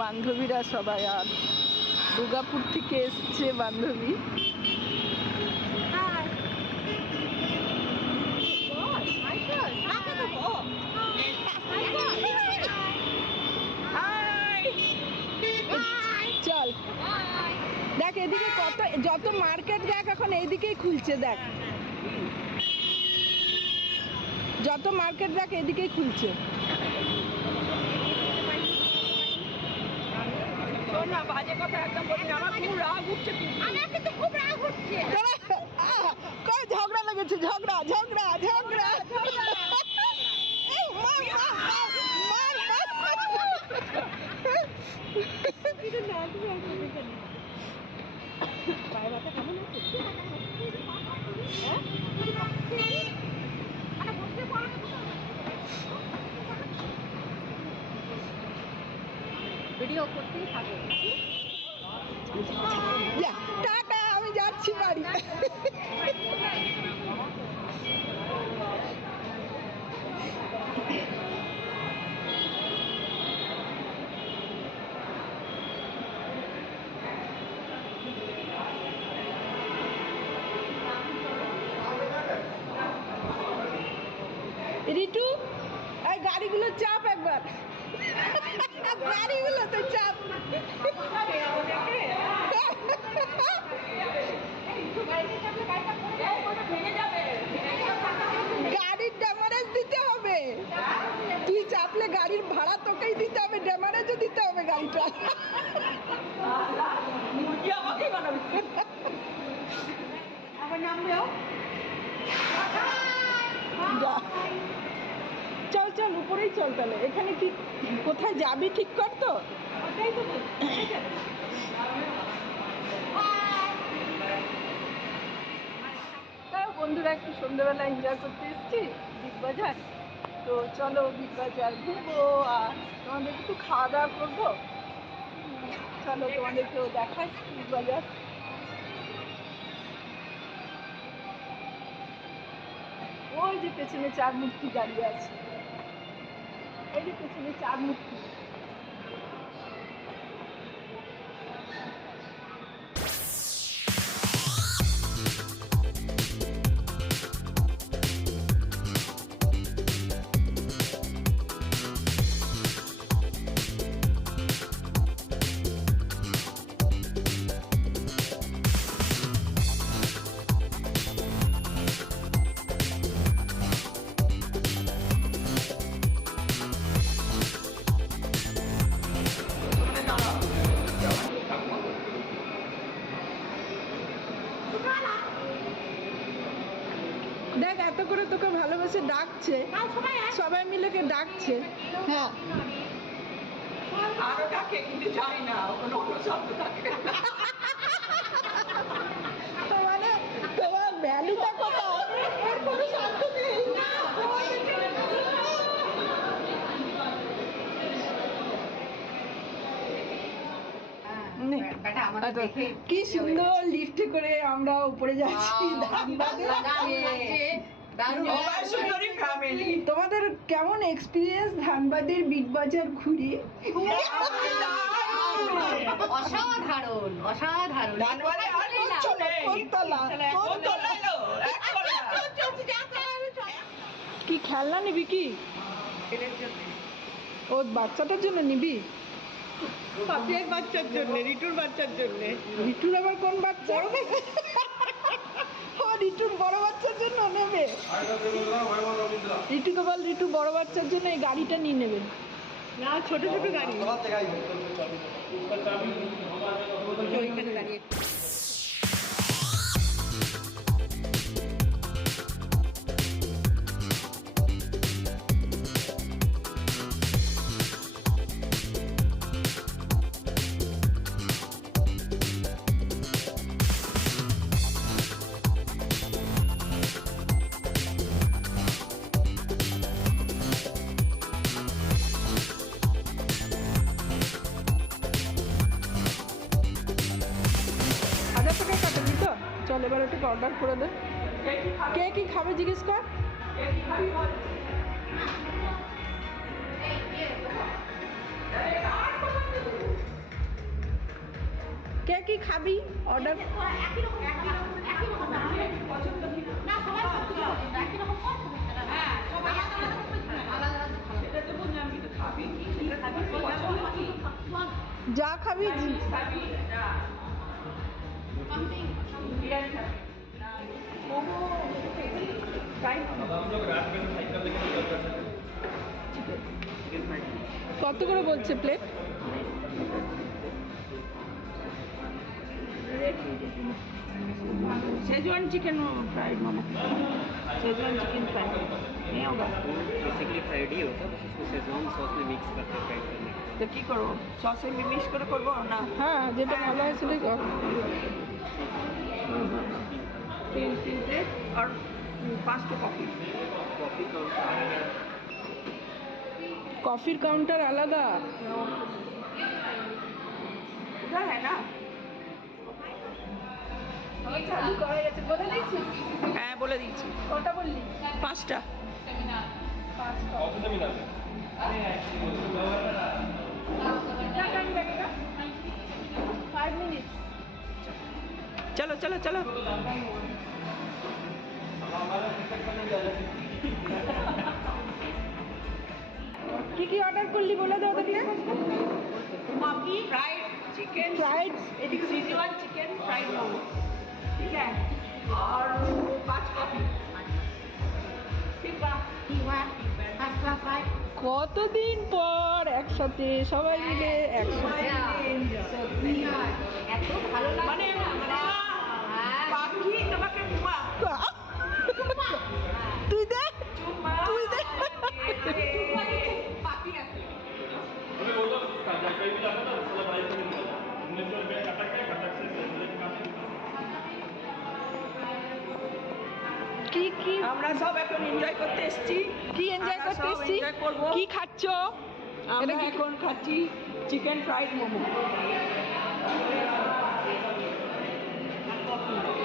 বান্ধবীরা সবাই আর দুর্গাপুর থেকে এসছে বান্ধবী। চল। দেখ এদিকে কত যত মার্কেট দেখ এখন এইদিকেই খুলছে দেখ। যত মার্কেট দেখ এদিকেই খুলছে। না বাজে কথা একদম বলি না, আমার খুব রাগ উঠছে আমার কিন্তু খুব রাগ হচ্ছে কই ঝগড়া লেগেছে ঝগড়া ঝগড়া ঝগড়া এই, মার, মার, মার, মার, মার। ভিডিও করতেই থাকে রিটু, এই গাড়িগুলো চাপ একবার। গাড়িগুলো তো চাপ। গাড়ির ড্যামারেজ দিতে হবে। তুই চাপলে গাড়ির ভাড়া তোকেই দিতে হবে ড্যামারেজও দিতে হবে গাড়িটা। আবার নামবেও যা। চল চল, উপরেই চল তাহলে। এখানে কি, কোথায় যাবি ঠিক কর তো? বন্ধুরা, একটু সন্ধ্যেবেলা এনজয় করতে এসেছি, বিগ বাজার। তো চলো বিগ বাজার ঘুরবো, আর তোমাদের একটু খাওয়া দাওয়া করব। চলো তোমাদেরকেও দেখাই বিগ বাজার। ওই যে পেছনে চার মূর্তি দাঁড়িয়ে আছে। এই যে পেছনে চার মূর্তি তোমার ভ্যালুটা আচ্ছা, কি সুন্দর লিফটে করে আমরা উপরে যাচ্ছি। তোমাদের কেমন এক্সপিরিয়েন্স ধানবাদের বিগ বাজার ঘুরে অসাধারণ তলা। কি খেলনা নিবি কি? ও বাচ্চাটার জন্য নিবি? পাপিয়ার বাচ্চার জন্য রিটুর বাচ্চার জন্য। রিটুর আবার কোন বাচ্চা? নেবে। ঋতুকে বল ঋতু বড় বাচ্চার জন্য এই গাড়িটা নিয়ে নেবে। না ছোট ছোট গাড়ি। ওইখানে দাঁড়িয়ে হাজার তো খাবি খাবি পছন্দ কি যা খাবি? না বিরিয়ানি খাবি। মোমো কত করে বলছে plate Schezwan chicken fried momo Schezwan chicken fried नहीं होगा बेसिकली फ्राइड ही होता है बस उसको सेजवान सॉस में मिक्स करके फ्राइड करने का তো কি করবো সসে মিক্স করে করবো না হ্যাঁ যেটা ভালো হয় সেটাই কর তিন তিন প্লেট আর পাঁচটা কফি कॉफ़ी का কফির কাউন্টার আলাদা इधर है ना চালু করা গেছে বলে দিচ্ছি হ্যাঁ বলে দিচ্ছি কটা বললি পাঁচটা ফাইভ মিনিট চলো চলো চলো কি কি অর্ডার করলি বলে দে ওদেরকে कॉफी फ्राइड चिकन ফ্রাইড एक सीजवान चिकन फ्राइड मोमो ठीक है और पाँच कॉफी ठीक है কি হয় ফার্স্ট ক্লাস হয় কতদিন পর একসাথে সবাই মিলে একসাথে কি হয় এত ভালো লাগে মানে সব এখন এনজয় করতে এসেছি। কি এনজয় করতে এসছি? কি খাচ্ছ? আমরা এখন খাচ্ছি চিকেন ফ্রাইড মোমো।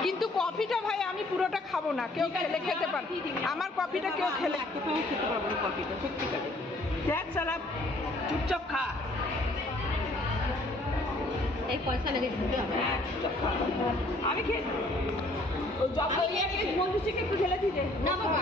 কিন্তু কফিটা ভাই আমি পুরোটা খাব না। কেউ খেলে খেতে পারে আমার কফিটা কেউ খেলে খেতে পারব না কফিটা সত্যি করে দেখ সালা চুপচাপ খা। এই পয়সা লেগে হ্যাঁ চুপচাপ খা। আমি খেয়ে ইয়ে বন্ধু থেকে একটু ঢেলে দিলে না বাবা।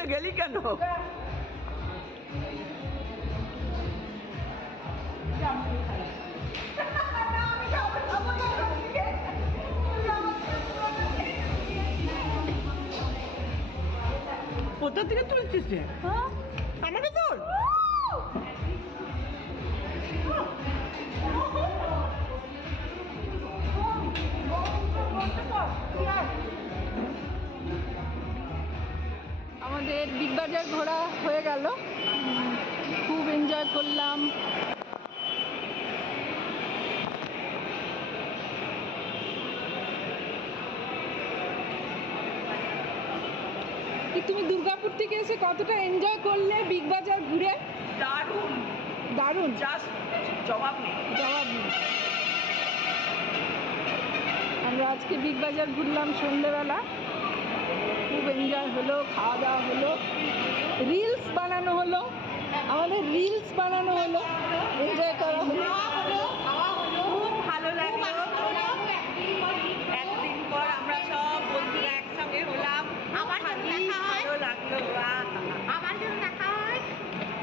দিতে গেলি কেন? কোথা থেকে তুলছিস রে? বিগ বাজার ঘোরা হয়ে গেল। খুব এনজয় করলাম। তুমি দুর্গাপুর থেকে এসে কতটা এনজয় করলে বিগ বাজার ঘুরে? দারুণ। দারুণ? জাস্ট জবাব নেই। জবাব নেই। আমরা আজকে বিগ বাজার ঘুরলাম সন্ধ্যেবেলা। খুব এনজয় হলো খাওয়া দাওয়া হলো রিলস বানানো হলো আমাদের রিলস বানানো হলো এনজয় করা হলো। খুব ভালো লাগল। একদিন পর আমরা সব বন্ধুরা একসঙ্গে হলাম। আবার যদি দেখা ভালো লাগল দেখা হয়।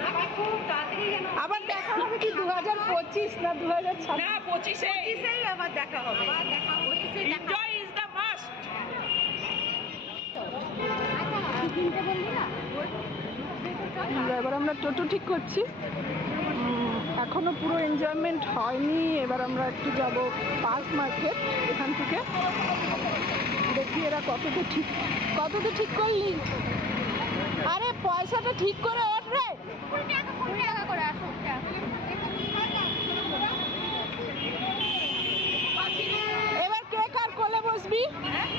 আবার খুব তাড়াতাড়ি যেন আবার দেখা হবে কি দু হাজার পঁচিশ না দু হাজার না ছাব্বিশ পঁচিশে পঁচিশেই আবার দেখা হবে। আবার দেখা পঁচিশে দেখা এবার আমরা টোটো ঠিক করছি। এখনও পুরো এনজয়মেন্ট হয়নি। এবার আমরা একটু যাব পার্ক মার্কেট এখান থেকে। দেখি এরা কতটা ঠিক কতটা ঠিক করলি? আরে পয়সাটা ঠিক করে ওঠ রে। করে এবার কে কার কোলে বসবি?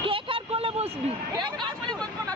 কে কার কোলে বসবি? কেউ কাজ বলে বলব না?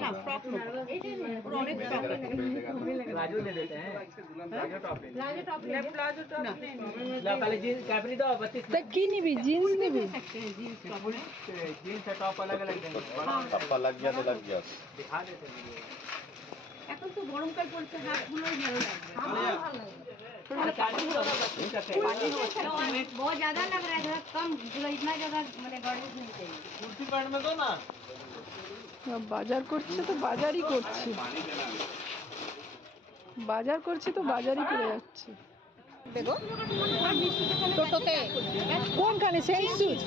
নিলে ফ্রক নেই না ফ্রক এইটাই নে অনেক ফ্রক प्लाजो ले लेते हैं प्लाजो टॉप ले প্লাজো টপ নে প্লাজো টপ নে लो पहले जींस कैपरी दो बत्तीस তা কি নিবি জিন্স নিবি जींस और टॉप अलग अलग देंगे धप्पा लग गया तो लग गया दिखा देते हैं ये। এখন তো গরমকাল পড়ছে হাতগুলোই ভালো লাগবে আমার ভালো লাগবে अरे चालीस दो बत्तीस का है। बहुत ज्यादा लग रहा है थोड़ा कम थोड़ा इतना ज्यादा मैंने गणेश नहीं चाहिए कुर्सी पैंट में दो ना বাজার করছে তো বাজারই করছে। বাজার করছে তো বাজারই করে যাচ্ছে। টোটোতে। কোনখানে? সেন্ট সুইট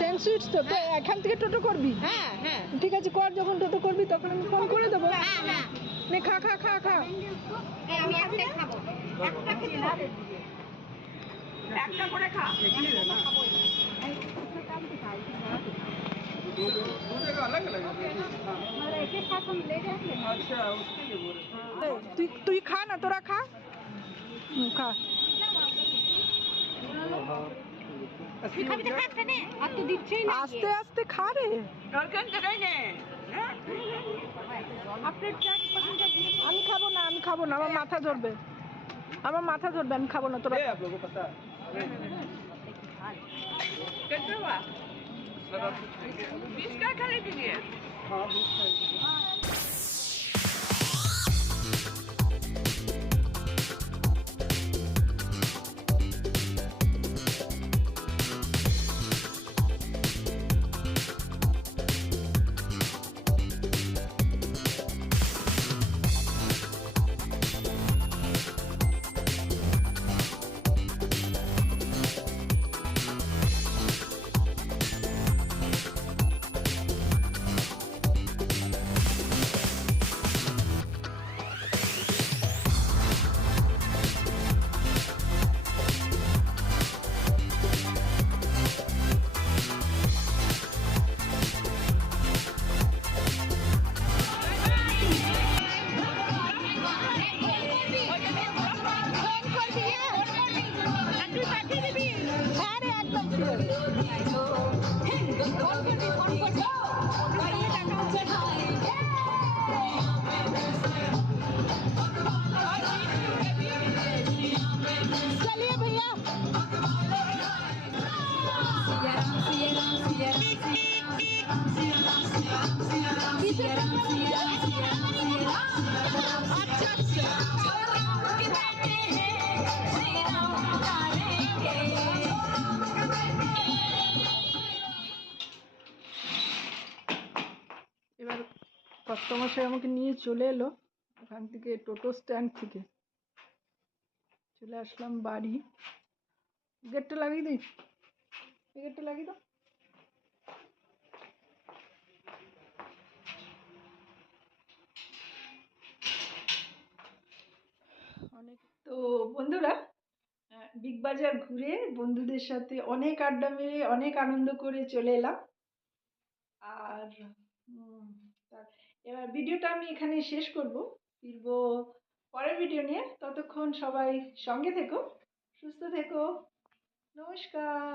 সেন্ট সুইটস তো? তো এখান থেকে টোটো করবি? হ্যাঁ হ্যাঁ। ঠিক আছে কর যখন টোটো করবি তখন আমি ফোন করে দেবো। হ্যাঁ হ্যাঁ। নে খা খা খা খা। আমি একটাই খাব। একটা খেতে হবে। একটা করে খা। তুই তুই খা না তোরা খা খা আস্তে আস্তে খা রে আমি খাব না আমি খাব না আমার মাথা ধরবে আমার মাথা ধরবে আমি খাব না তোরা Видишь, как она берет? Ага, видишь, как берет. কাস্টমার আমাকে নিয়ে চলে এলো। ওখান থেকে টোটো স্ট্যান্ড থেকে চলে আসলাম বাড়ি। গেটটা লাগিয়ে দিই। গেটটা লাগিয়ে দাও। অনেক তো বন্ধুরা বিগ বাজার ঘুরে বন্ধুদের সাথে অনেক আড্ডা মেরে অনেক আনন্দ করে চলে এলাম। আর এবার ভিডিওটা আমি এখানে শেষ করব। ফিরব পরের ভিডিও নিয়ে। ততক্ষণ সবাই সঙ্গে থেকো, সুস্থ থেকো। নমস্কার।